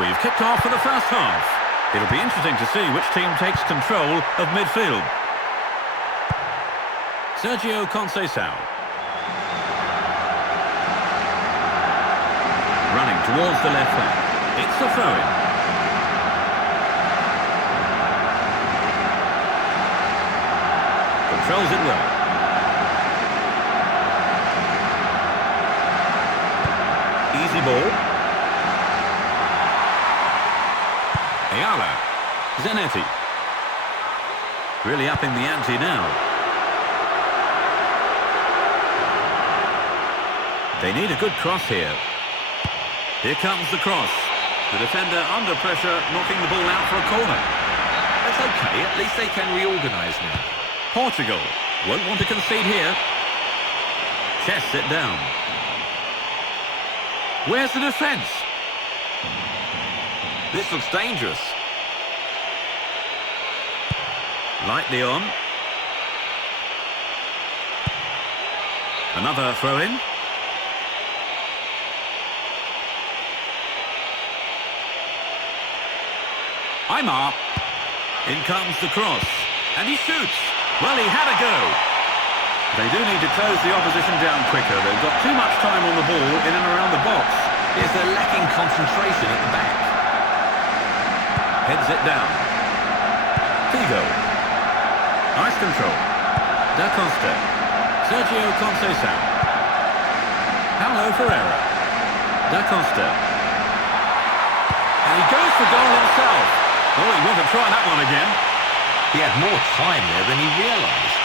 We've kicked off for the first half. It'll be interesting to see which team takes control of midfield. Sergio Conceição. Running towards the left flank. It's a throw-in. Controls it well. Easy ball. Ayala. Zanetti. Really upping the ante now. They need a good cross here. Here comes the cross. The defender under pressure, knocking the ball out for a corner. That's okay, at least they can reorganise now. Portugal won't want to concede here. Chests it down. Where's the defence? This looks dangerous. Lightly on. Another throw-in. Aymar. In comes the cross. And he shoots. Well, he had a go. They do need to close the opposition down quicker. They've got too much time on the ball in and around the box. Yes, they're lacking concentration at the back. Heads it down. Figo. Nice control. Da Costa. Sergio Conceição. Paulo Ferreira. Da Costa. And he goes for goal himself. Oh, he wants to try that one again. He had more time there than he realised.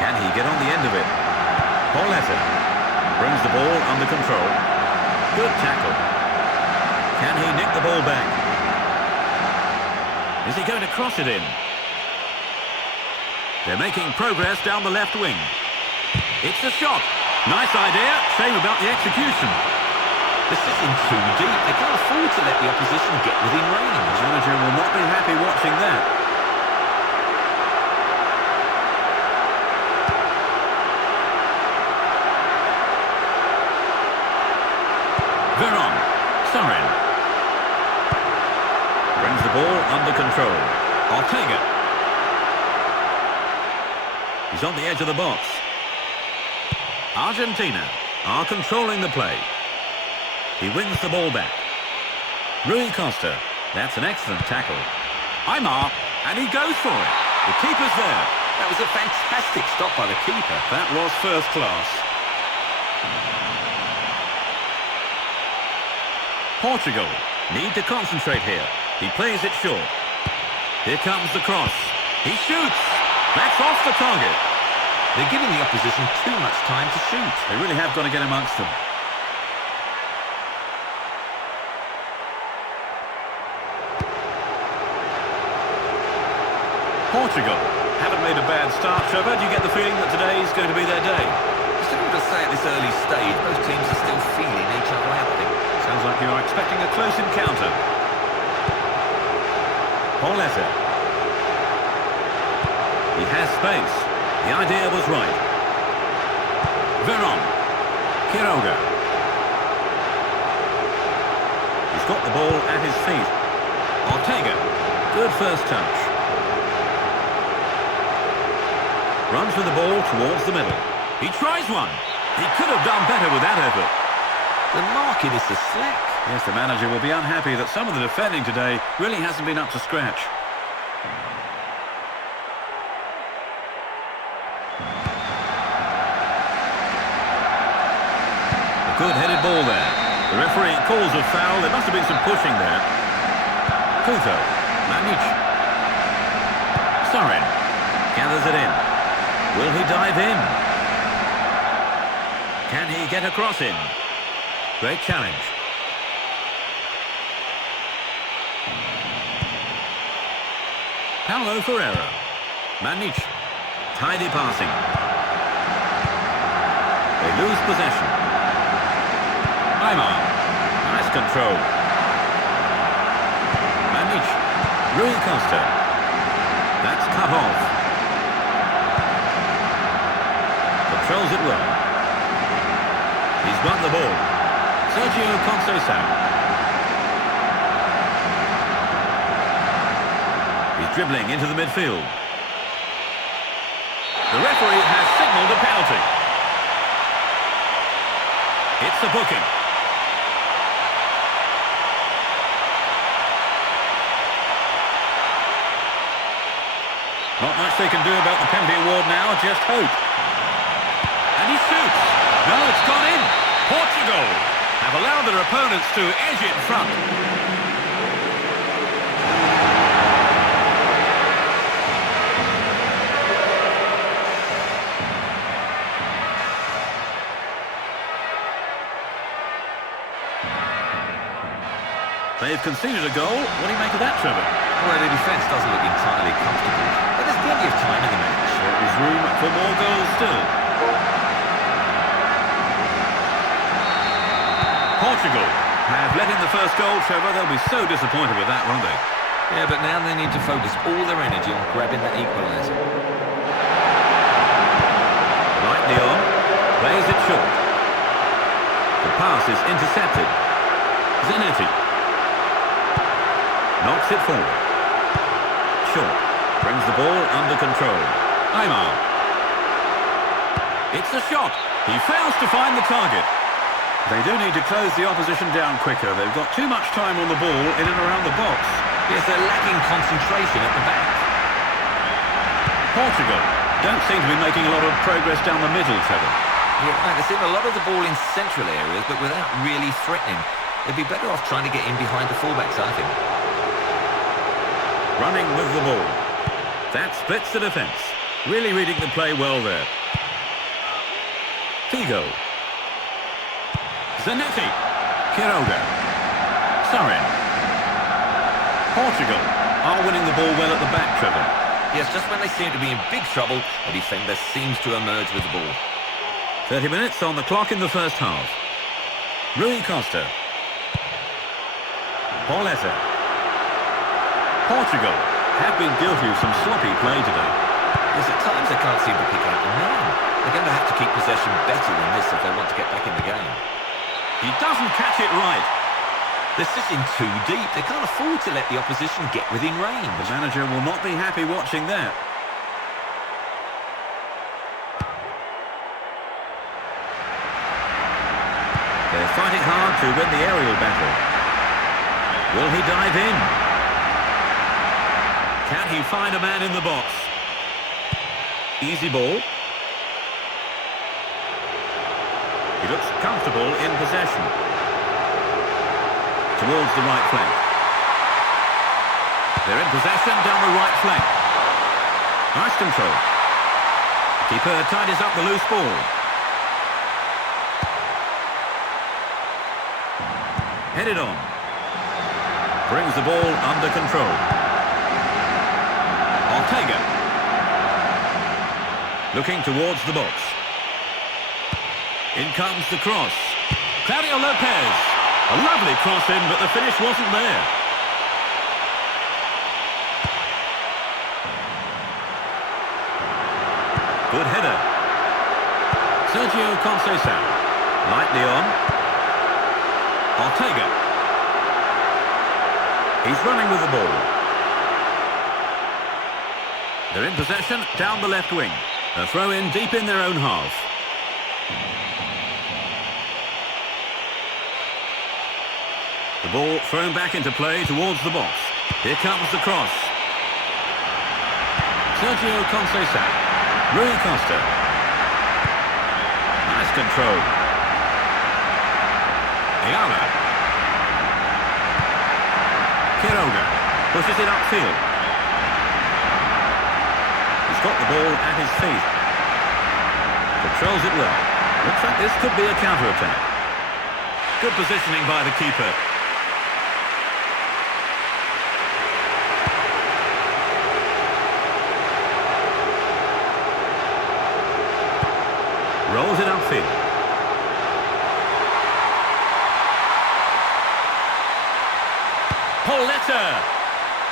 Can he get on the end of it? Pauletta brings the ball under control. Good tackle. Can he nick the ball back? Is he going to cross it in? They're making progress down the left wing. It's a shot. Nice idea. Shame about the execution. This is in too deep. They can't afford to let the opposition get within range. The manager will not be happy watching that. Veron. Sorin. Brings the ball under control. Ortega. He's on the edge of the box. Argentina are controlling the play. He wins the ball back. Rui Costa. That's an excellent tackle. Aymar. And he goes for it. The keeper's there. That was a fantastic stop by the keeper. That was first class. Portugal need to concentrate here. He plays it short. Here comes the cross. He shoots. That's off the target. They're giving the opposition too much time to shoot. They really have got to get amongst them. Portugal haven't made a bad start, Trevor. Do you get the feeling that today is going to be their day? It's difficult to say at this early stage. Both teams are still feeling each other out, I think. Sounds like you are expecting a close encounter. Pauletta. He has space. The idea was right. Veron. Quiroga. He's got the ball at his feet. Ortega. Good first touch. Runs with the ball towards the middle. He tries one. He could have done better with that effort. The marking is the slack. Yes, the manager will be unhappy that some of the defending today really hasn't been up to scratch. A good-headed ball there. The referee calls a foul. There must have been some pushing there. Couto. Manic. Sorin. Gathers it in. Will he dive in? Can he get a cross in? Great challenge. Paulo Ferreira. Manic. Tidy passing. They lose possession. Aymar. Nice control. Manic. Rui Costa. That's cut off. Controls it well. He's won the ball. Sergio Conceição. He's dribbling into the midfield. The referee has signalled a penalty. It's a booking. Not much they can do about the penalty award now, just hope. And he shoots. No, it's gone in. Portugal have allowed their opponents to edge it in front. They've conceded a goal. What do you make of that, Trevor? Well, the defence doesn't look entirely comfortable, but there's plenty of time in the match. There's room for more goals still. Portugal have let in the first goal, Trevor. They'll be so disappointed with that, won't they? Yeah, but now they need to focus all their energy on grabbing that equaliser. Lightly on. Plays it short. The pass is intercepted. Zanetti. Knocks it forward. Short. Brings the ball under control. Aymar. It's a shot. He fails to find the target. They do need to close the opposition down quicker. They've got too much time on the ball in and around the box. Yes, they're lacking concentration at the back. Portugal don't seem to be making a lot of progress down the middle, Trevor. Yeah, right, they're seeing a lot of the ball in central areas, but without really threatening. They'd be better off trying to get in behind the fullbacks, I think. Running with the ball. That splits the defence. Really reading the play well there. Figo. Zanetti. Quiroga. Sarin. Portugal are winning the ball well at the back, Trevor. Yes, just when they seem to be in big trouble, the defender seems to emerge with the ball. 30 minutes on the clock in the first half. Rui Costa. Pauleta. Portugal have been guilty of some sloppy play today. Yes, at times they can't seem to pick out the man. They're going to have to keep possession better than this if they want to get back in the game. He doesn't catch it right. They're sitting too deep. They can't afford to let the opposition get within range. The manager will not be happy watching that. They're fighting hard to win the aerial battle. Will he dive in? Can he find a man in the box? Easy ball. He looks comfortable in possession. Towards the right flank. They're in possession down the right flank. Nice control. Keeper tidies up the loose ball. Headed on. Brings the ball under control. Ortega. Looking towards the box. In comes the cross. Claudio Lopez. A lovely cross in, but the finish wasn't there. Good header. Sergio Conceição. Lightly on. Ortega. He's running with the ball. They're in possession down the left wing. A throw in deep in their own half. The ball thrown back into play towards the box. Here comes the cross. Sergio Conceição. Rui Costa. Nice control. Ayala. Quiroga pushes it upfield. He's got the ball at his feet. Controls it well. Looks like this could be a counter-attack. Good positioning by the keeper. Rolls it upfield. Pauleta!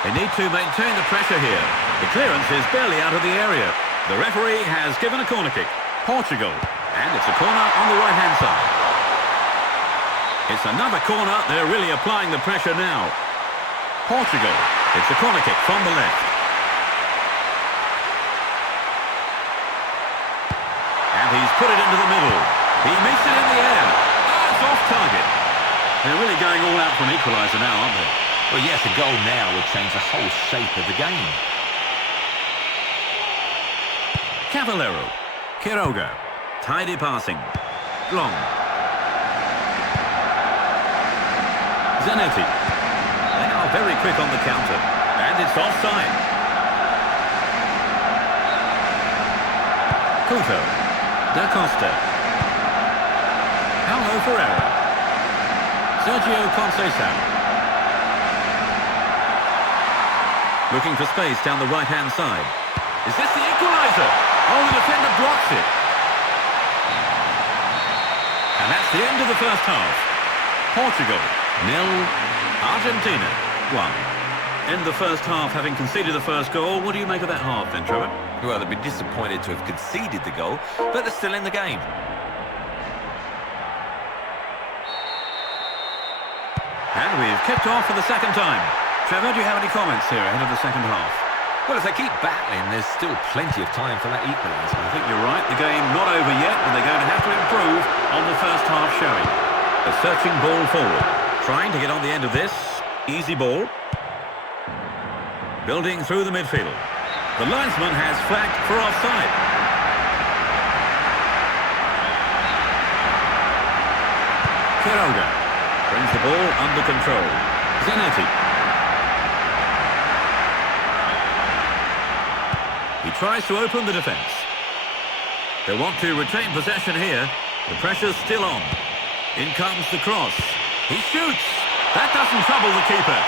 They need to maintain the pressure here. The clearance is barely out of the area. The referee has given a corner kick. Portugal. And it's a corner on the right-hand side. It's another corner. They're really applying the pressure now. Portugal. It's a corner kick from the left. And he's put it into the middle. He meets it in the air. Ah, it's off target. They're really going all out for an equaliser now, aren't they? Well, yes, a goal now would change the whole shape of the game. Cavallero. Quiroga. Tidy passing. Long. Zanetti. They are very quick on the counter. And it's offside. Couto. Da Costa. Paulo Ferreira. Sergio Conceição. Looking for space down the right-hand side. Is this the equaliser? Oh, the defender blocks it. And that's the end of the first half. Portugal, 0. Argentina, 1. In the first half, having conceded the first goal, what do you make of that half then, Trevor? Well, they'd be disappointed to have conceded the goal, but they're still in the game. And we've kicked off for the second time. Trevor, do you have any comments here ahead of the second half? Well, if they keep battling, there's still plenty of time for that equaliser. I think you're right. The game not over yet, but they're going to have to improve on the first half showing. A searching ball forward. Trying to get on the end of this. Easy ball. Building through the midfield. The linesman has flagged for offside. Quiroga brings the ball under control. Zanetti. He tries to open the defence. They want to retain possession here. The pressure's still on. In comes the cross. He shoots. That doesn't trouble the keeper.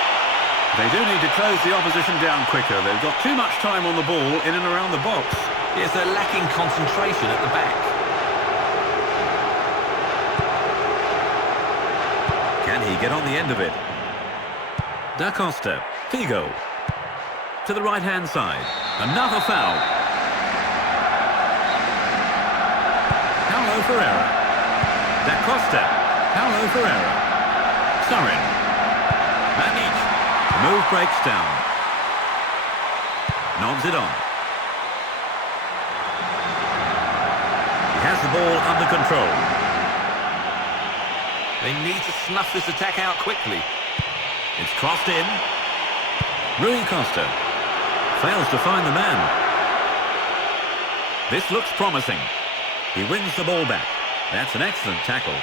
They do need to close the opposition down quicker. They've got too much time on the ball in and around the box. Yes, they're lacking concentration at the back. Can he get on the end of it? Da Costa. Figo. To the right-hand side. Another foul. Paulo Ferreira. Da Costa. Paulo Ferreira. Sorin. Manic. Move breaks down. Nods it on. He has the ball under control. They need to snuff this attack out quickly. It's crossed in. Rui Costa. Fails to find the man. This looks promising. He wins the ball back. That's an excellent tackle.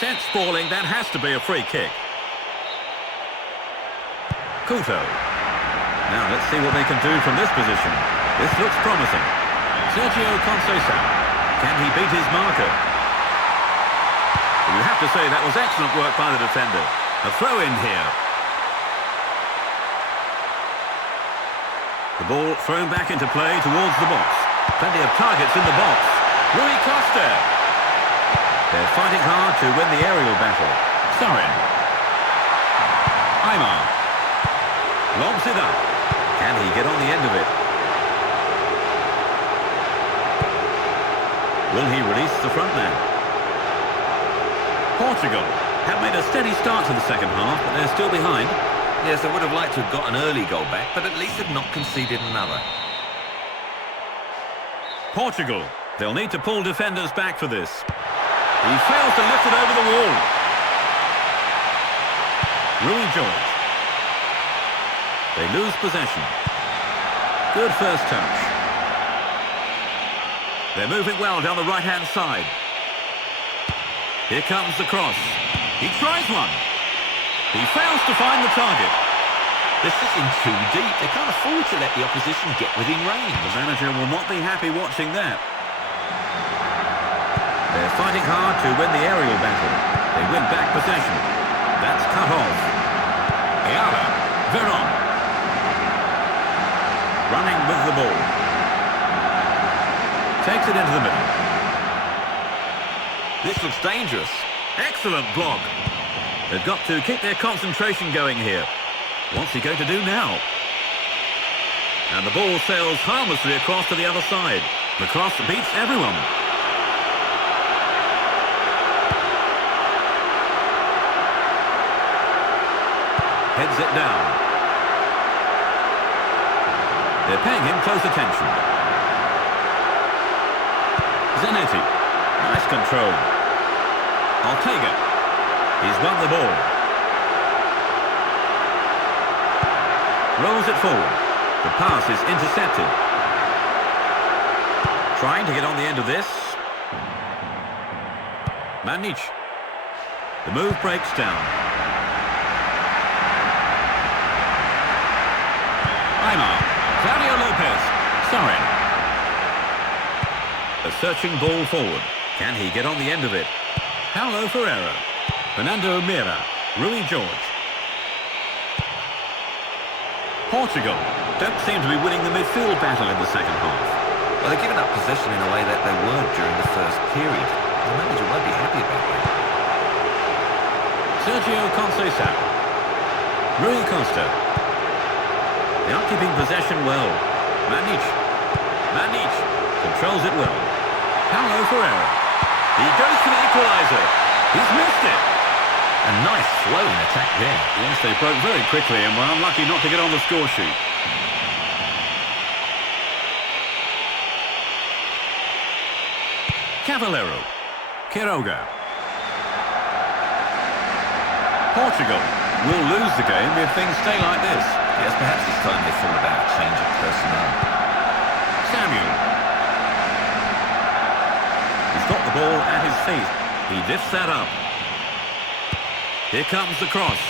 Set sprawling, that has to be a free kick. Couto. Now let's see what they can do from this position. This looks promising. Sergio Conceição. Can he beat his marker? You have to say that was excellent work by the defender. A throw in here. The ball thrown back into play towards the box. Plenty of targets in the box. Rui Costa. They're fighting hard to win the aerial battle. Sorin. Aymar. Lobs it up. Can he get on the end of it? Will he release the front man? Portugal have made a steady start to the second half, but they're still behind. Yes, they would have liked to have got an early goal back, but at least they've not conceded another. Portugal, they'll need to pull defenders back for this. He fails to lift it over the wall. Rui George. They lose possession. Good first touch. They're moving well down the right-hand side. Here comes the cross. He tries one. He fails to find the target. They're sitting too deep. They can't afford to let the opposition get within range. The manager will not be happy watching that. They're fighting hard to win the aerial battle. They win back possession. That's cut off. Ayala. Veron. Running with the ball. Takes it into the middle. This looks dangerous. Excellent block. They've got to keep their concentration going here. What's he going to do now? And the ball sails harmlessly across to the other side. The cross beats everyone. Heads it down. They're paying him close attention. Zanetti. Nice control. Ortega. He's won the ball. Rolls it forward. The pass is intercepted. Trying to get on the end of this. Manic. The move breaks down. Aymar. Claudio Lopez. Sorin. A searching ball forward. Can he get on the end of it? Paulo Ferreira. Fernando Mira. Rui George. Portugal don't seem to be winning the midfield battle in the second half. Well, they're giving up possession in a way that they weren't during the first period. The manager won't be happy about that. Sergio Conceição. Rui Costa. They are keeping possession well. Manic. Controls it well. Paulo Ferreira. He goes for the equaliser. He's missed it. A nice flowing attack there. Yes, they broke very quickly and were unlucky not to get on the score sheet. Cavallero. Quiroga. Portugal will lose the game if things stay like this. Yes, perhaps it's time they thought about a change of personnel. Samuel. He's got the ball at his feet. He lifts that up. Here comes the cross.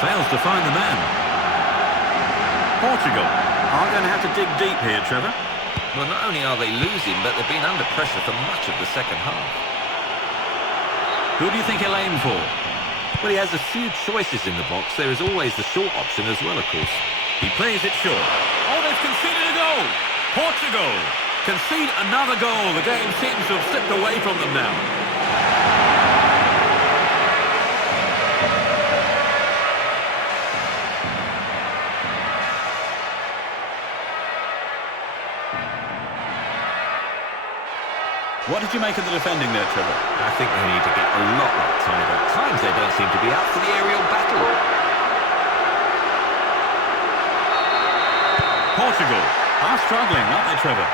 Fails to find the man. Portugal are going to have to dig deep here, Trevor. Well, not only are they losing, but they've been under pressure for much of the second half. Who do you think he'll aim for? Well, he has a few choices in the box. There is always the short option as well, of course. He plays it short. Oh, they've conceded a goal! Portugal concede another goal. The game seems to have slipped away from them now. What did you make of the defending there, Trevor? I think they need to get a lot tighter. At times they don't seem to be up for the aerial battle. Portugal are struggling, aren't they, Trevor?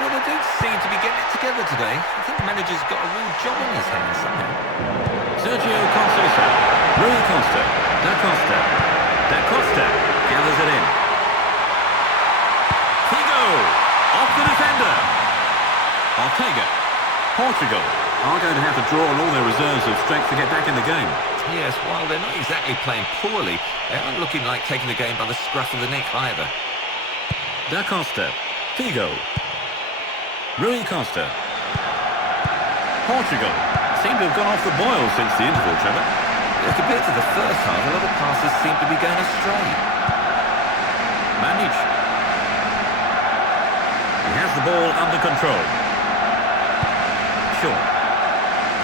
Well, they don't seem to be getting it together today. I think the manager's got a real job on his hands somehow. Sergio Conceição. Rui Costa. Da Costa. Da Costa gathers it in. Figo! Off the defender. Ortega. Portugal are going to have to draw on all their reserves of strength to get back in the game. Yes, while they're not exactly playing poorly, they aren't looking like taking the game by the scruff of the neck either. Da Costa. Figo. Rui Costa. Portugal seem to have gone off the boil since the interval, Trevor. Yeah, compared to the first half, a lot of passes seem to be going astray. Manic. He has the ball under control. Short.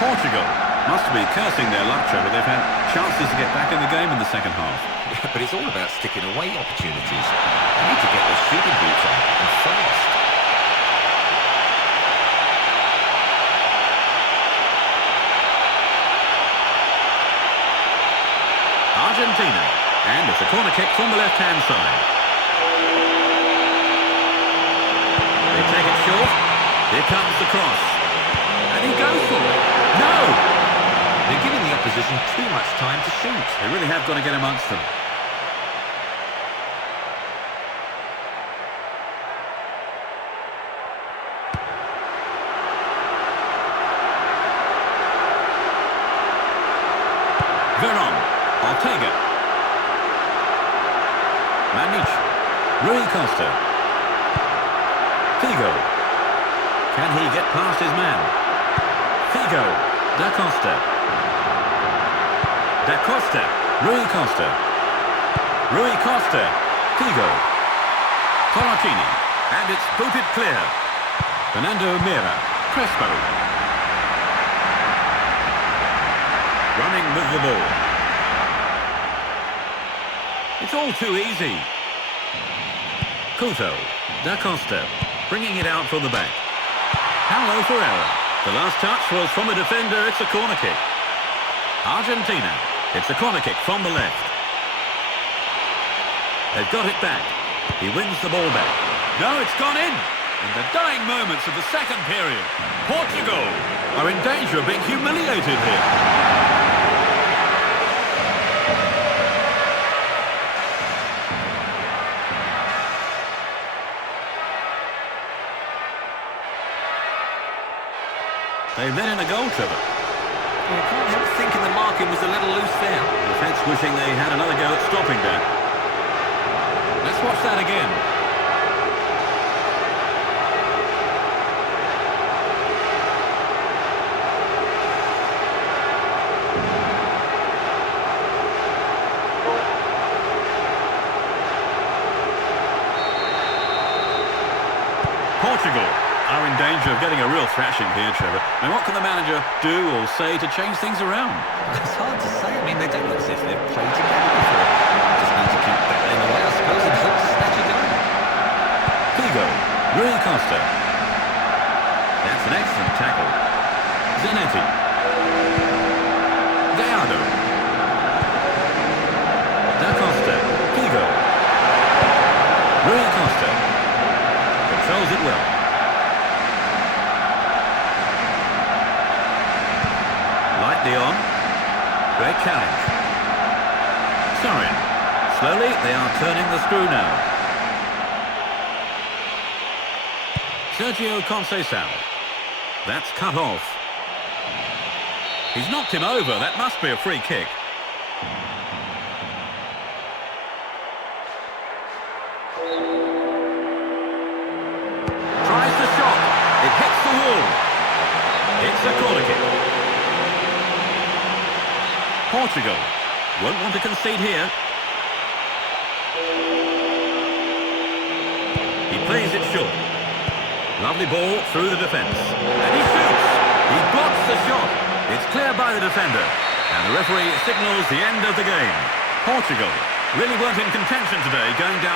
Portugal must be cursing their luck, Trevor. They've had chances to get back in the game in the second half. Yeah, but it's all about sticking away opportunities. They need to get their shooting boots on, and fast. Argentina. And it's a corner kick from the left-hand side. They take it short. Here comes the cross. And he goes for it. No! They're giving the opposition too much time to shoot. They really have got to get amongst them. Veron. Ortega. Manic. Rui Costa. Figo. Can he get past his man? Figo. Da Costa. Da Costa. Rui Costa. Rui Costa. Figo. Torracini. And it's booted clear. Fernando Mira. Crespo. Running with the ball. It's all too easy. Couto. Da Costa. Bringing it out from the back. Paulo Ferreira. The last touch was from a defender. It's a corner kick. Argentina. It's a corner kick from the left. They've got it back. He wins the ball back. No, it's gone in. In the dying moments of the second period, Portugal are in danger of being humiliated here. They've let in a goal, Trevor. Well, I can't help thinking the marking was a little loose there. The defence wishing they had another go at stopping that. Let's watch that again. Portugal are in danger of getting a real thrashing here, Trevor. And what can the manager do or say to change things around? It's hard to say. I mean, they don't look as if they've played together before. Just need to keep battling away, I suppose, and hope to snatch it down. Figo, Rui Costa. That's an excellent tackle. Zanetti. Gallardo. Da Costa. Figo. Rui Costa. Controls it well. Lightly on. Great challenge. Sorin. Slowly, they are turning the screw now. Sergio Conceição. That's cut off. He's knocked him over. That must be a free kick. Tries the shot. It hits the wall. It's a corner kick. Portugal won't want to concede here. He plays it short. Lovely ball through the defence. And he shoots. He blocks the shot. It's clear by the defender. And the referee signals the end of the game. Portugal really weren't in contention today, going down.